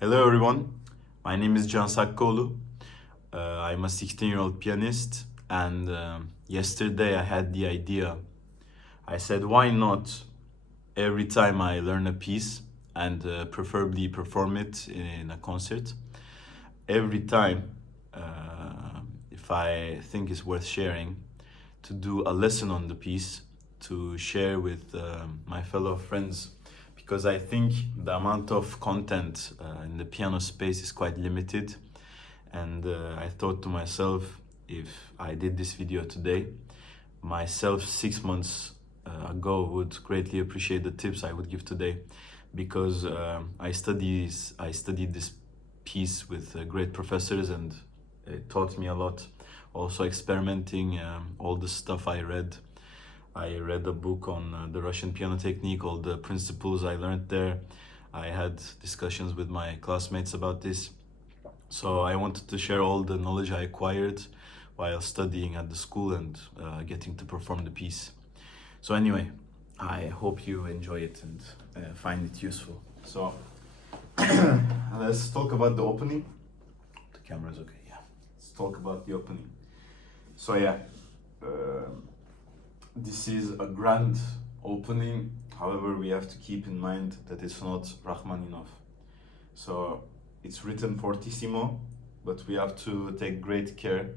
Hello everyone, my name is Can Sakkolu. I'm a 16-year-old pianist and yesterday I had the idea. I said why not every time I learn a piece and preferably perform it in a concert, every time if I think it's worth sharing, to do a lesson on the piece to share with my fellow friends because I think the amount of content in the piano space is quite limited. And I thought to myself, if I did this video today, myself 6 months ago would greatly appreciate the tips I would give today because I studied this piece with great professors and it taught me a lot. Also experimenting all the stuff I read a book on the Russian piano technique, all the principles I learned there. I had discussions with my classmates about this. So I wanted to share all the knowledge I acquired while studying at the school and getting to perform the piece. So anyway, I hope you enjoy it and find it useful. So let's talk about the opening. The camera's okay, yeah. Let's talk about the opening. So yeah, this is a grand opening. However, we have to keep in mind that it's not Rachmaninoff. So it's written fortissimo, but we have to take great care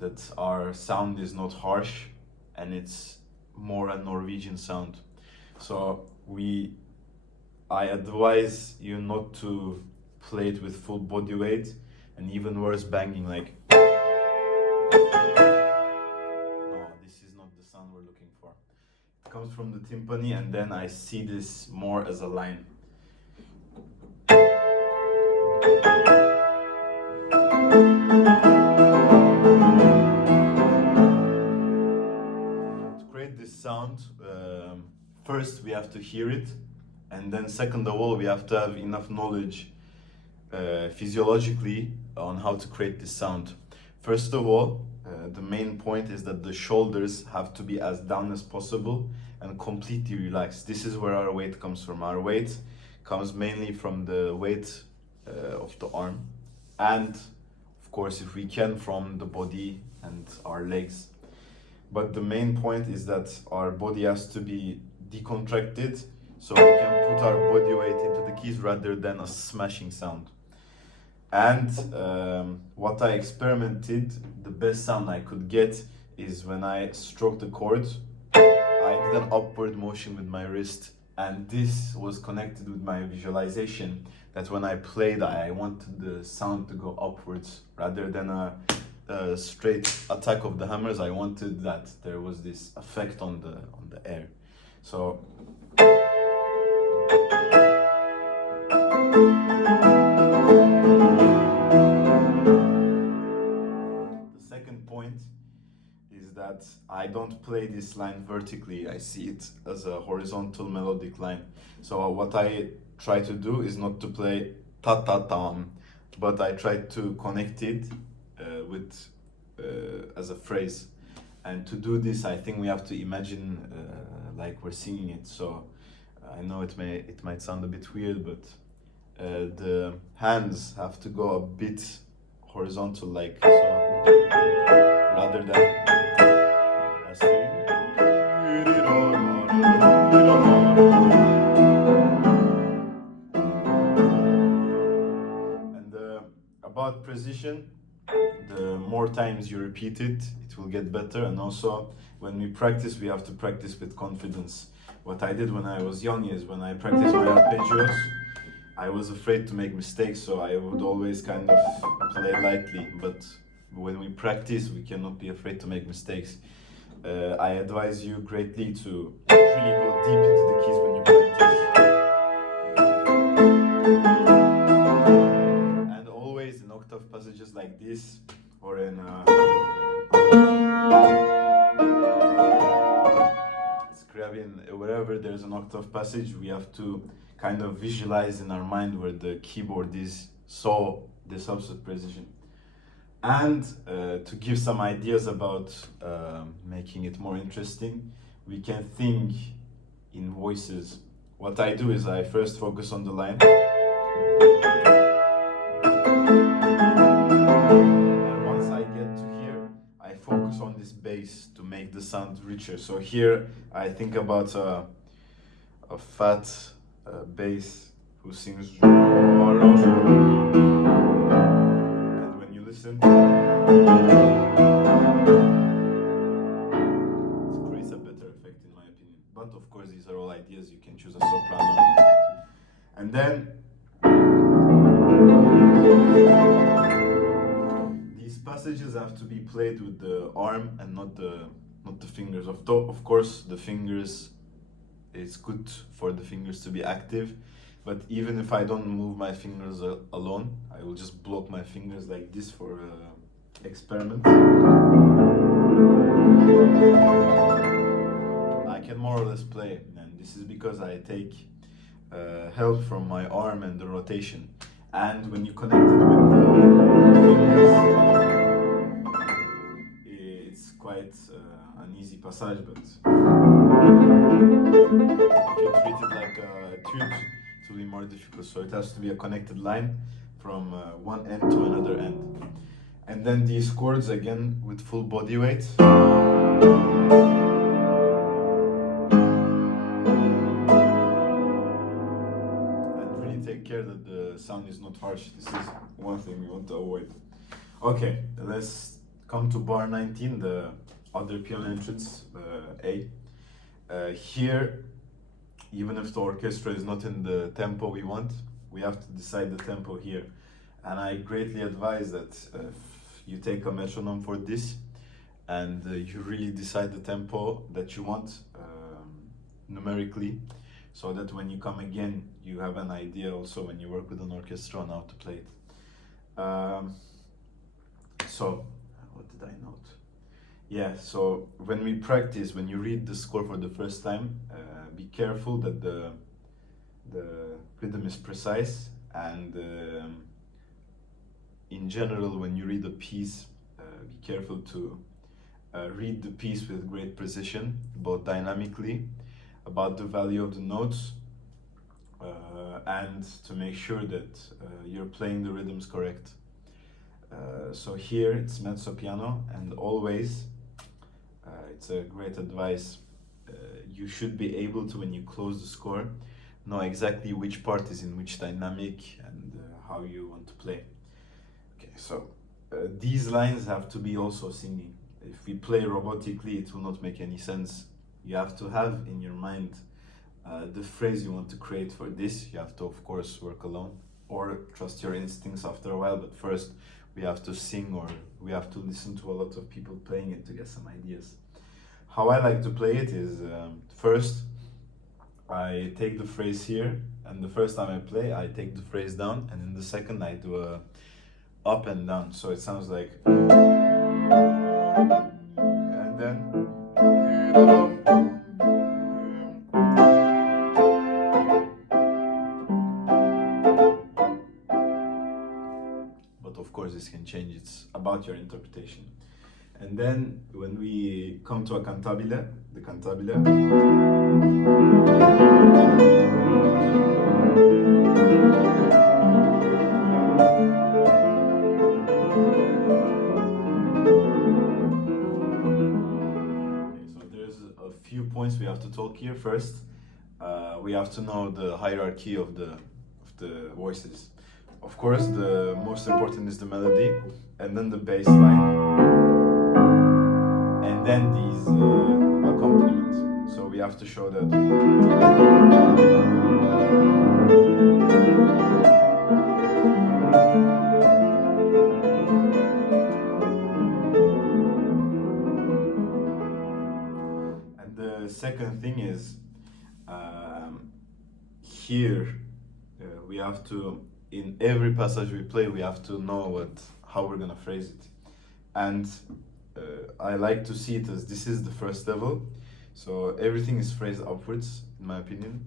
that our sound is not harsh and it's more a Norwegian sound. So I advise you not to play it with full body weight and even worse banging like. No, this is not the sound we're looking for. It comes from the timpani and then I see this more as a line. To create this sound, first we have to hear it, and then second of all we have to have enough knowledge physiologically on how to create this sound. First of all, the main point is that the shoulders have to be as down as possible and completely relaxed. This is where our weight comes from. Our weight comes mainly from the weight of the arm and of course if we can from the body and our legs. But the main point is that our body has to be decontracted so we can put our body weight into the keys rather than a smashing sound. And what I experimented, the best sound I could get is when I stroke the chords, I did an upward motion with my wrist, and this was connected with my visualization that when I played, I wanted the sound to go upwards rather than a straight attack of the hammers. I wanted that there was this effect on the air. So the second point is that I don't play this line vertically. I see it as a horizontal melodic line. So what I try to do is not to play ta ta tam, but I try to connect it with as a phrase. And to do this, I think we have to imagine like we're singing it. So I know it might sound a bit weird, but the hands have to go a bit horizontal, like so, rather than. And about precision, the more times you repeat it, it will get better. And also, when we practice, we have to practice with confidence. What I did when I was young is when I practiced my arpeggios, I was afraid to make mistakes, so I would always kind of play lightly. But when we practice, we cannot be afraid to make mistakes. I advise you greatly to really go deep into the keys when you practice. And always in octave passages like this, or in wherever there's an octave passage, we have to kind of visualize in our mind where the keyboard is, so this helps with precision. And to give some ideas about making it more interesting, we can think in voices. What I do is I first focus on the line. the sound richer. So here I think about a fat bass who sings, and when you listen, it creates a better effect in my opinion. But of course these are all ideas, you can choose a soprano. And then these passages have to be played with the arm and not the fingers. Of course the fingers, it's good for the fingers to be active, but even if I don't move my fingers alone, I will just block my fingers like this for experiment. I can more or less play, and this is because I take help from my arm and the rotation. And when you connect it with the fingers, it's quite an easy passage, but if you treat it like a tube, it will be more difficult. So it has to be a connected line from one end to another end. And then these chords again with full body weight. Take care that the sound is not harsh. This is one thing we want to avoid. Okay, let's come to bar 19, the other piano entrance, A. Here, even if the orchestra is not in the tempo we want, we have to decide the tempo here. And I greatly advise that you take a metronome for this and you really decide the tempo that you want numerically, so that when you come again, you have an idea also when you work with an orchestra on how to play it. So, what did I note? Yeah, so when we practice, when you read the score for the first time, be careful that the rhythm is precise, and in general, when you read a piece, be careful to read the piece with great precision, both dynamically, about the value of the notes, and to make sure that you're playing the rhythms correct. So here it's mezzo piano, and always it's a great advice. You should be able to, when you close the score, know exactly which part is in which dynamic and how you want to play. Okay, so these lines have to be also singing. If we play robotically, it will not make any sense. You have to have in your mind the phrase you want to create for this. You have to, of course, work alone or trust your instincts after a while, but first we have to sing, or we have to listen to a lot of people playing it to get some ideas. How I like to play it is, first I take the phrase here, and the first time I play, I take the phrase down, and in the second I do a up and down, so it sounds like, and then, but of course this can change, it's about your interpretation. And then when we come to a cantabile, the cantabile, few points we have to talk here. First, we have to know the hierarchy of the voices. Of course, the most important is the melody, and then the bass line, and then these accompaniments. So we have to show that. The second thing is, here we have to, in every passage we play, we have to know how we're gonna phrase it. And I like to see it as this is the first level, so everything is phrased upwards, in my opinion.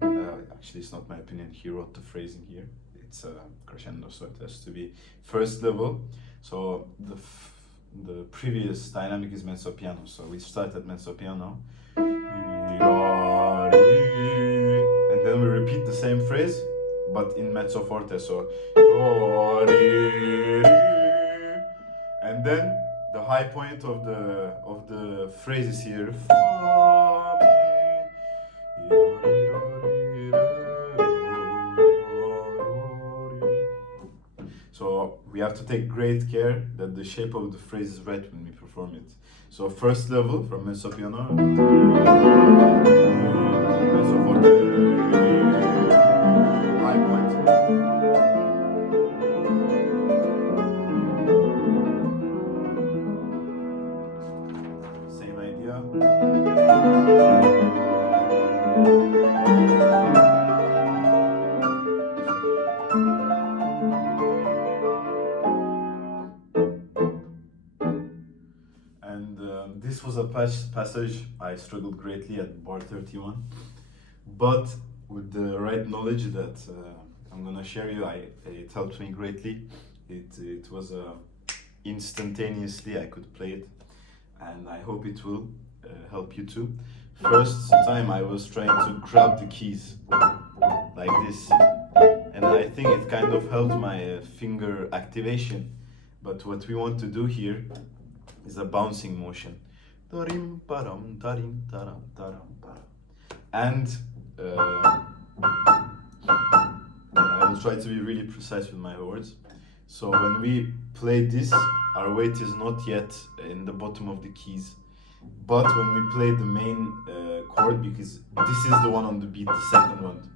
Actually, it's not my opinion, he wrote the phrasing here. It's a crescendo, so it has to be first level. So the previous dynamic is mezzo piano, so we start at mezzo piano, and then we repeat the same phrase but in mezzo forte, so, and then the high point of the phrase is here. So we have to take great care that the shape of the phrase is right when we perform it. So first level from mezzo piano, mezzo forte, high point. Same idea. And this was a passage I struggled greatly at bar 31, but with the right knowledge that I'm gonna share you, it helped me greatly. It was instantaneously I could play it, and I hope it will help you too. First time I was trying to grab the keys like this, and I think it kind of helped my finger activation. But what we want to do here is a bouncing motion. And I will try to be really precise with my words. So when we play this, our weight is not yet in the bottom of the keys. But when we play the main chord, because this is the one on the beat, the second one.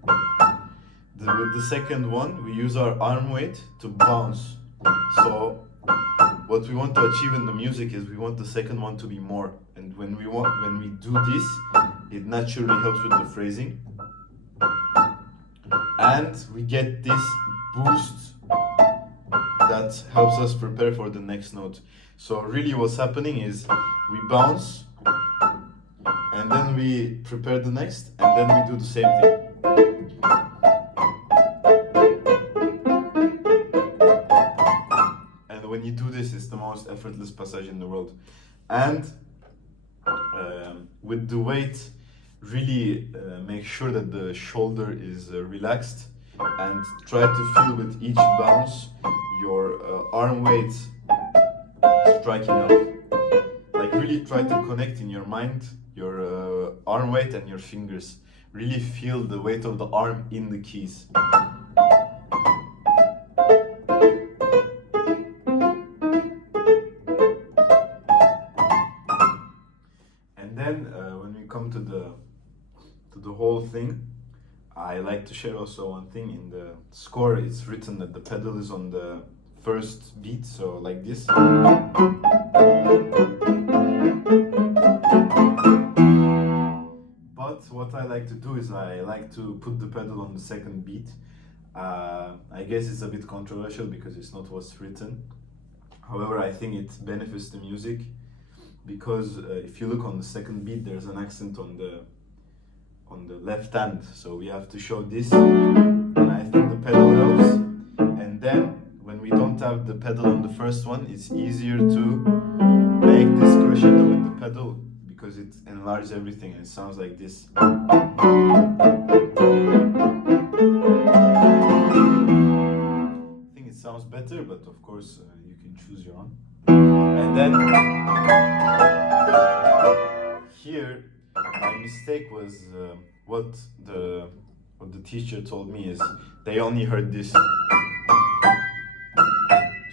With the second one, we use our arm weight to bounce. So what we want to achieve in the music is we want the second one to be more. And when we do this, it naturally helps with the phrasing. And we get this boost that helps us prepare for the next note. So really what's happening is we bounce, and then we prepare the next, and then we do the same thing. And when you do this, it's the most effortless passage in the world. And with the weight, really make sure that the shoulder is relaxed, and try to feel with each bounce your arm weight striking up. Like really try to connect in your mind your arm weight and your fingers. Really feel the weight of the arm in the keys. And then when we come to the whole thing, I like to share also one thing. In the score, it's written that the pedal is on the first beat, so like this. But what I like to do is I like to put the pedal on the second beat. I guess it's a bit controversial because it's not what's written. However, I think it benefits the music because if you look on the second beat, there's an accent on the left hand, so we have to show this, and I think the pedal helps. And then when we don't have the pedal on the first one, it's easier to make this crescendo with the pedal because it enlarges everything and it sounds like this. I think it sounds better, but of course you can choose your own. And then here my mistake was what the teacher told me is they only heard this,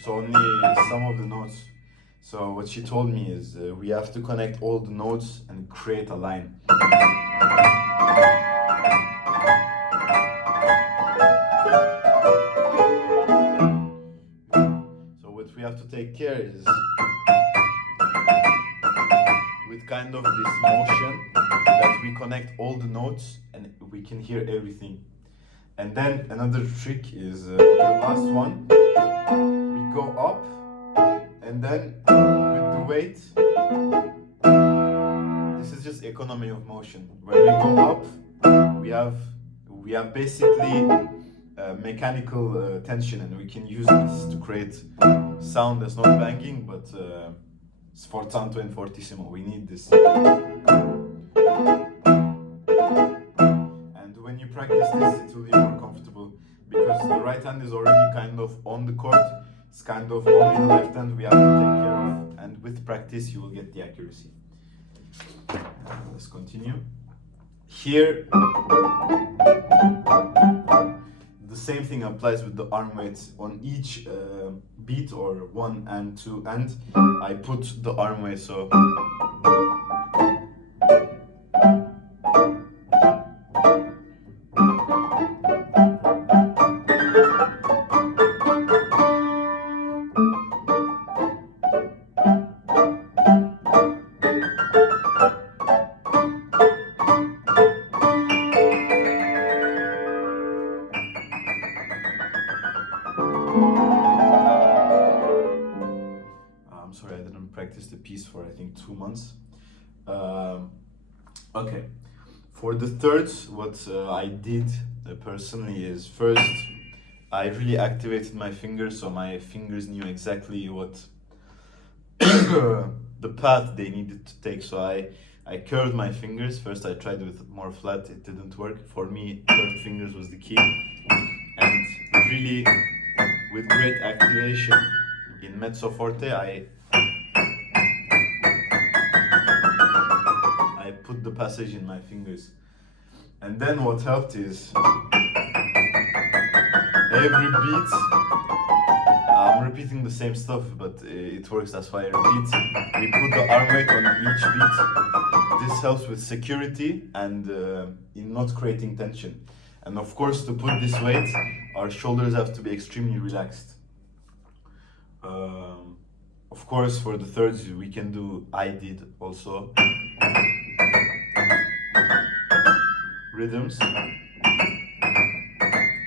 so only some of the notes. So what she told me is we have to connect all the notes and create a line. So what we have to take care is with kind of this motion that we connect all the notes and we can hear everything. And then another trick is on the last one, we go up, and then with the weight, this is just economy of motion. When we go up, we have basically mechanical tension, and we can use this to create sound that's not banging, but sforzando and fortissimo. We need this. And when you practice this, it will be more comfortable because the right hand is already kind of on the chord. It's kind of only the left hand we have to take care of. and with practice you will get the accuracy. Let's continue. Here, the same thing applies with the arm weights. On each beat, or 1 and 2, and I put the arm weight, so I'm sorry, I didn't practice the piece for I think 2 months. Okay, for the thirds, what I did personally is, first I really activated my fingers, so my fingers knew exactly what the path they needed to take. So I curved my fingers. First I tried with more flat, it didn't work. For me, curved fingers was the key. And really, with great activation in mezzo forte, I put the passage in my fingers. And then what helped is, every beat, I'm repeating the same stuff, but it works, that's why I repeat. We put the arm weight on each beat. This helps with security and in not creating tension. And of course, to put this weight, our shoulders have to be extremely relaxed. Of course, for the thirds, we can do I did also. Rhythms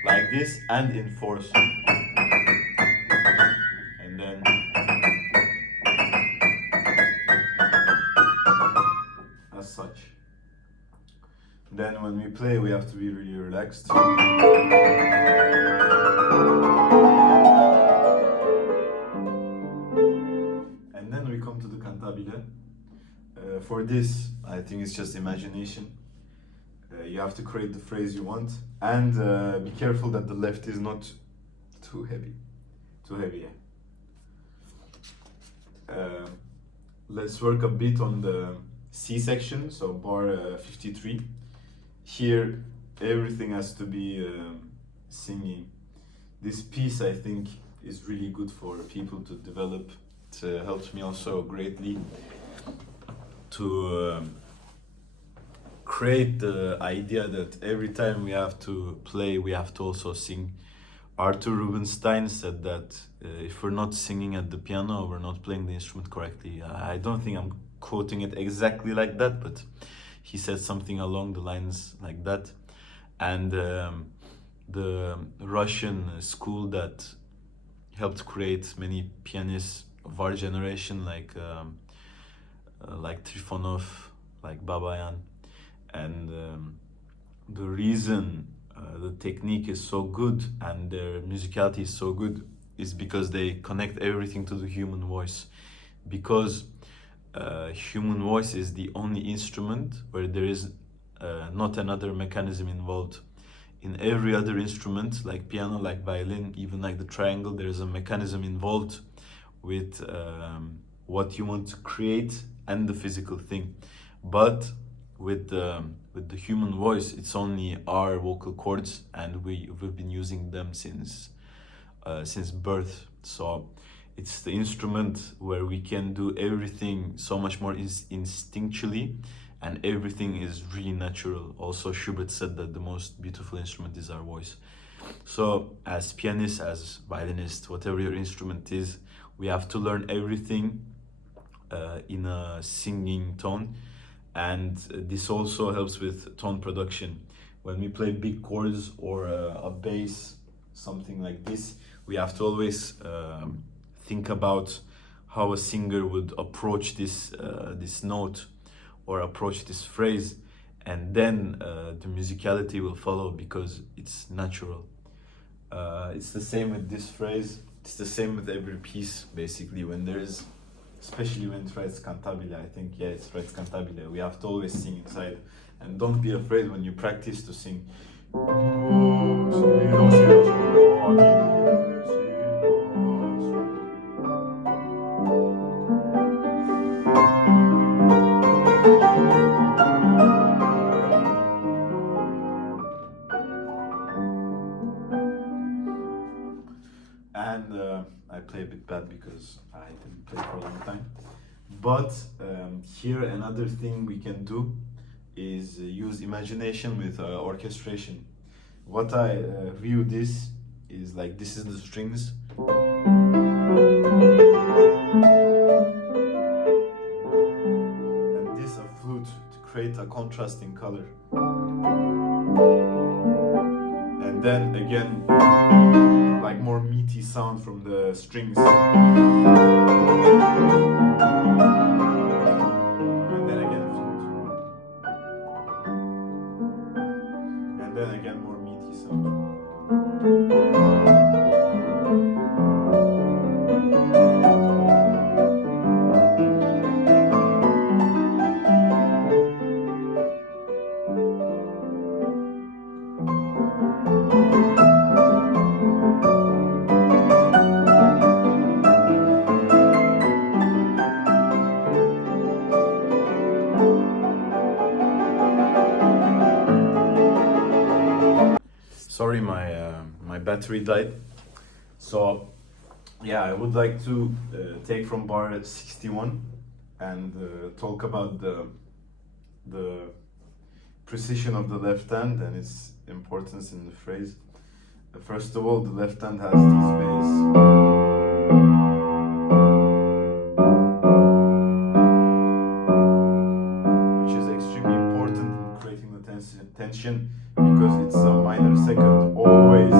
like this, and in fourths. And then as such. Then when we play, we have to be really relaxed. And then we come to the cantabile. For this, I think it's just imagination. You have to create the phrase you want, and be careful that the left is not too heavy. Too heavy, yeah. Let's work a bit on the C section, so bar 53. Here, everything has to be singing. This piece, I think, is really good for people to develop. It helps me also greatly to create the idea that every time we have to play, we have to also sing. Arthur Rubinstein said that if we're not singing at the piano, we're not playing the instrument correctly. I don't think I'm quoting it exactly like that, but he said something along the lines like that. And the Russian school that helped create many pianists of our generation, like Trifonov, like Babayan, and the reason the technique is so good and their musicality is so good is because they connect everything to the human voice. Because human voice is the only instrument where there is not another mechanism involved. In every other instrument, like piano, like violin, even like the triangle, there is a mechanism involved with what you want to create and the physical thing. But with the human voice, it's only our vocal cords, and we've been using them since birth. So it's the instrument where we can do everything so much more instinctually, and everything is really natural. Also, Schubert said that the most beautiful instrument is our voice. So as pianists, as violinists, whatever your instrument is, we have to learn everything in a singing tone. And this also helps with tone production. When we play big chords or a bass, something like this, we have to always think about how a singer would approach this note or approach this phrase, and then the musicality will follow because it's natural. It's the same with this phrase. It's the same with every piece, basically. When there is, especially when it writes cantabile, I think, yeah, it's writes cantabile. We have to always sing inside, and don't be afraid when you practice to sing. and I play a bit bad because I didn't play for a long time. But here another thing we can do is use imagination with orchestration. What I view this is like, this is the strings. And this a flute to create a contrasting color. And then again, like more meaty sound from the strings. And then again flute. And then again more meaty sound. Sorry, my battery died. So yeah, I would like to take from bar 61 and talk about the precision of the left hand and its importance in the phrase. First of all, the left hand has these bass. Tension, because it's a minor second always,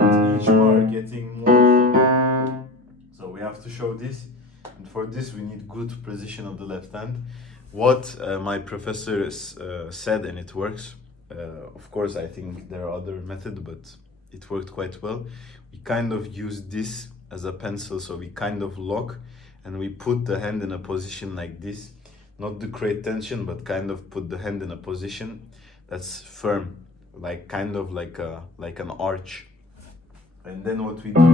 with each bar getting more. So we have to show this, and for this we need good precision of the left hand. What my professor said, and it works. Of course, I think there are other methods, but it worked quite well. We kind of use this as a pencil, so we kind of lock, and we put the hand in a position like this. Not to create tension, but kind of put the hand in a position that's firm, like kind of like an arch. And then what we do, we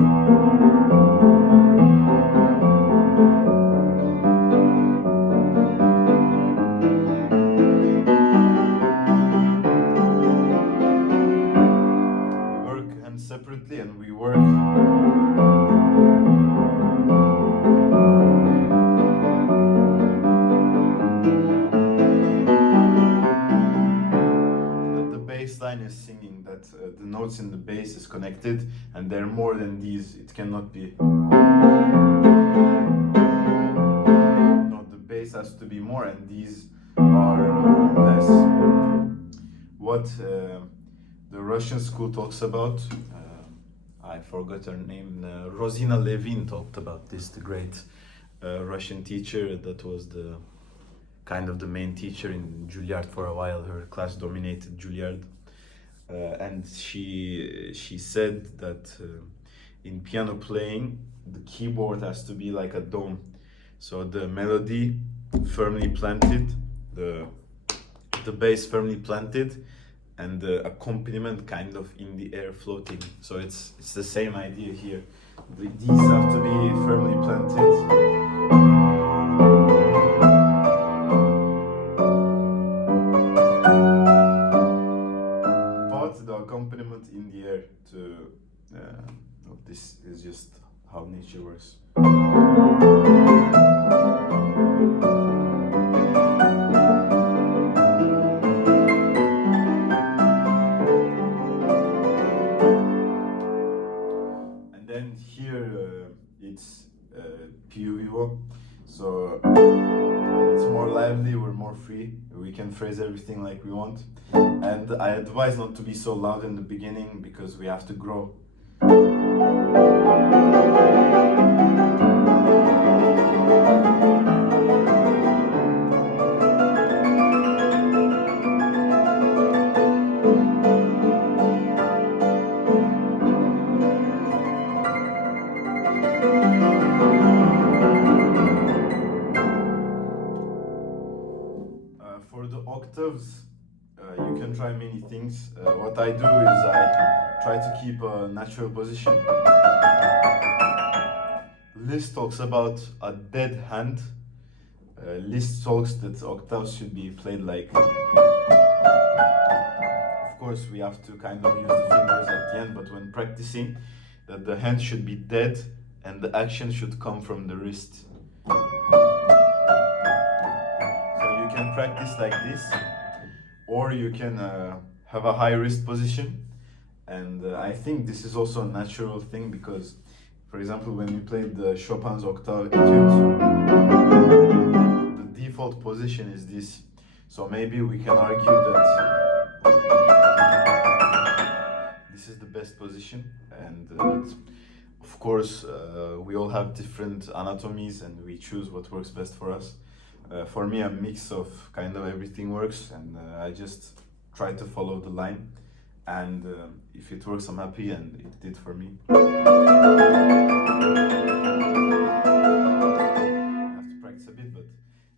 work hands separately, and we work is singing, that the notes in the bass is connected, and they're more than these. It cannot be. No, the bass has to be more, and these are less. What the Russian school talks about, I forgot her name, Rosina Levin talked about this, the great Russian teacher that was the kind of the main teacher in Juilliard for a while. Her class dominated Juilliard. And she said that in piano playing, the keyboard has to be like a dome. So the melody firmly planted, the bass firmly planted, and the accompaniment kind of in the air floating. So it's the same idea here. These have to be firmly planted. Accompaniment in the air to this is just how nature works. And then here it's più vivo, so it's more lively, we're more free, we can phrase everything like we want. And I advise not to be so loud in the beginning because we have to grow. For the octaves, you can try many things. What I do is I try to keep a natural position. Liszt talks about a dead hand. Liszt talks that octaves should be played like. Of course, we have to kind of use the fingers at the end, but when practicing, that the hand should be dead and the action should come from the wrist. So you can practice like this, or you can have a high wrist position. And I think this is also a natural thing because, for example, when we played the Chopin's Octave Etude, the default position is this. So maybe we can argue that this is the best position, and but of course we all have different anatomies and we choose what works best for us. For me, a mix of kind of everything works, and I just try to follow the line, and if it works, I'm happy, and it did for me. I have to practice a bit, but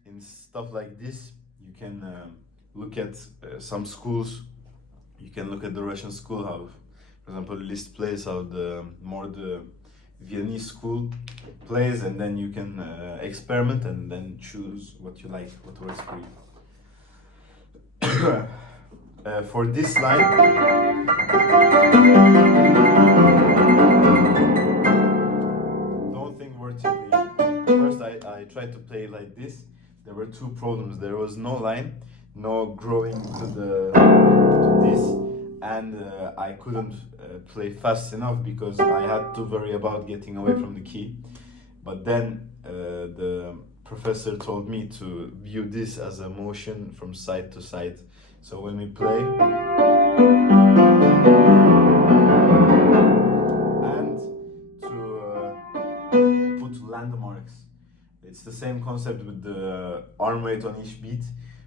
in stuff like this you can look at some schools. You can look at the Russian school, how, for example, Liszt plays, how the Viennese school plays, and then you can experiment and then choose what you like, what works for you. For this line, don't think vertically. First, I tried to play like this. There were two problems. There was no line, no growing to this, and I couldn't play fast enough because I had to worry about getting away from the key. But then the professor told me to view this as a motion from side to side. So when we play, and to put landmarks. It's the same concept with the arm weight on each beat.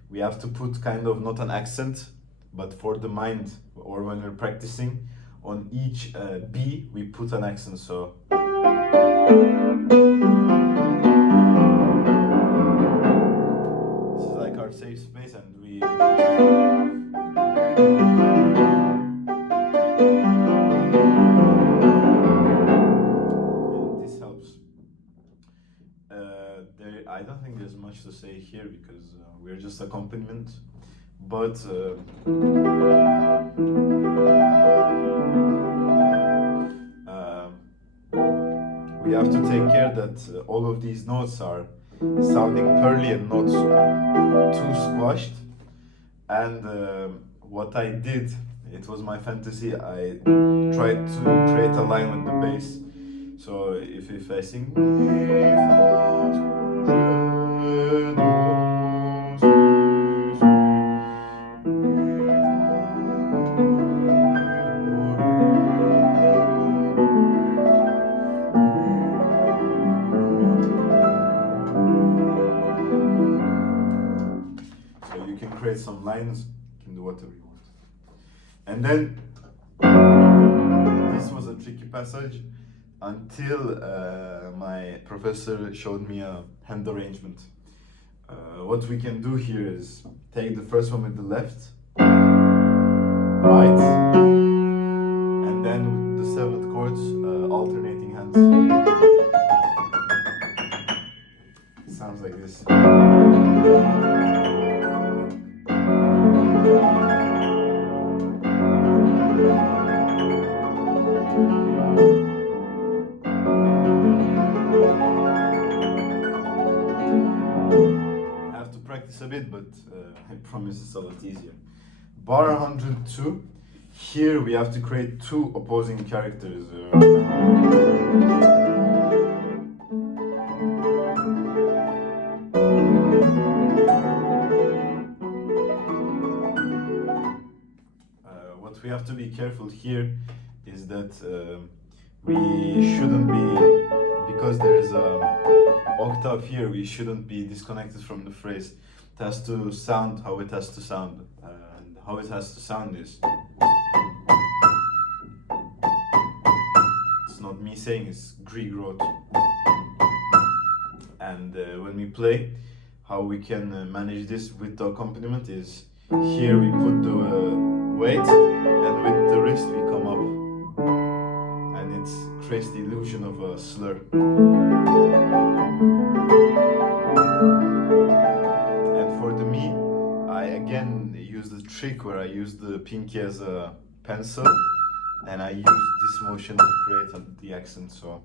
We have to put kind of not an accent, but for the mind, or when we're practicing, on each B we put an accent. So this is like our safe space, and we and this helps. I don't think there's much to say here because we're just accompaniment, but we have to take care that all of these notes are sounding pearly and not too squashed. And what I did, it was my fantasy, I tried to create a line with the bass. So if I sing, create some lines, you can do whatever you want. And then this was a tricky passage until my professor showed me a hand arrangement. What we can do here is take the first one with the left, right, and then with the seventh chords, alternating hands. It sounds like this. A bit, but I promise it's a lot easier. Bar 102. Here we have to create two opposing characters. What we have to be careful here is that we shouldn't be, because there is a octave here, we shouldn't be disconnected from the phrase. It has to sound how it has to sound, and how it has to sound is, it's not me saying, it's Grieg wrote. And when we play, how we can manage this with the accompaniment is, here we put the weight, and with the wrist we come up, and it creates the illusion of a slur. Again, use the trick where I use the pinky as a pencil and I use this motion to create the accent. So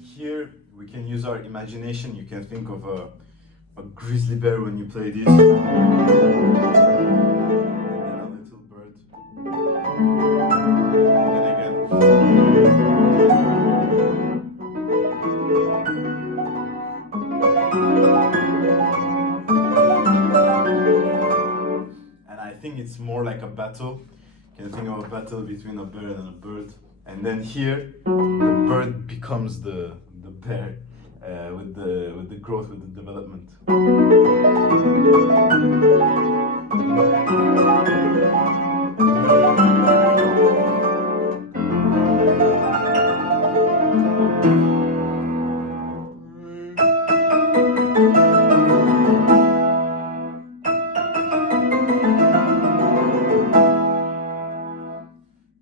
here we can use our imagination. You can think of a grizzly bear when you play this, and then a little bird, and then again. And I think it's more like a battle. You can think of a battle between a bear and a bird, and then here the bird becomes the bear with the growth, with the development.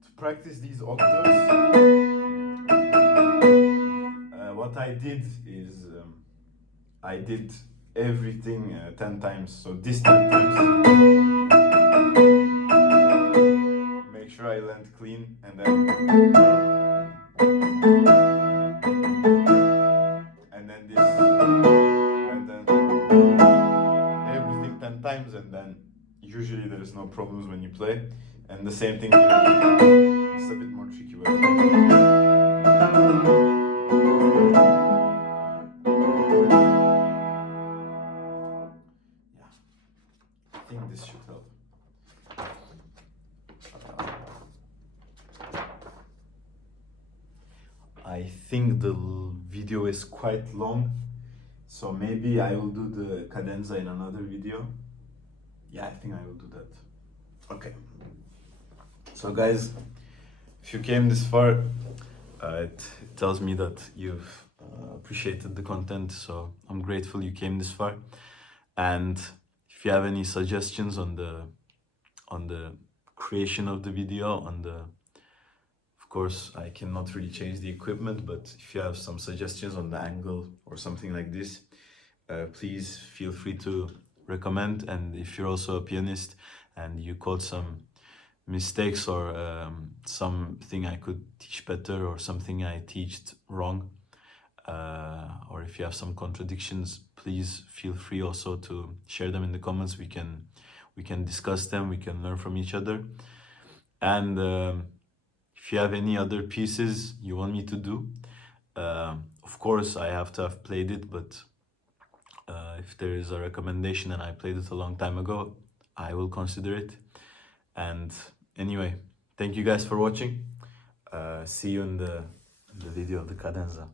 To practice these octaves, what I did is I did everything 10 times. So this 10 times. Make sure I land clean, and then this, and then everything 10 times, and then usually there's no problems when you play. And the same thing here. It's a bit more tricky. I think this should help. I think the video is quite long, so maybe I will do the cadenza in another video. Yeah, I think I will do that. Okay. So guys, if you came this far, it tells me that you've appreciated the content, so I'm grateful you came this far. And if you have any suggestions on the creation of the video, of course I cannot really change the equipment, but if you have some suggestions on the angle or something like this, please feel free to recommend. And if you're also a pianist and you caught some mistakes or something I could teach better or something I teached wrong, or if you have some contradictions, please feel free also to share them in the comments. We can discuss them, we can learn from each other. And if you have any other pieces you want me to do, of course I have to have played it, but if there is a recommendation and I played it a long time ago, I will consider it. And anyway, thank you guys for watching. See you in the video of the cadenza.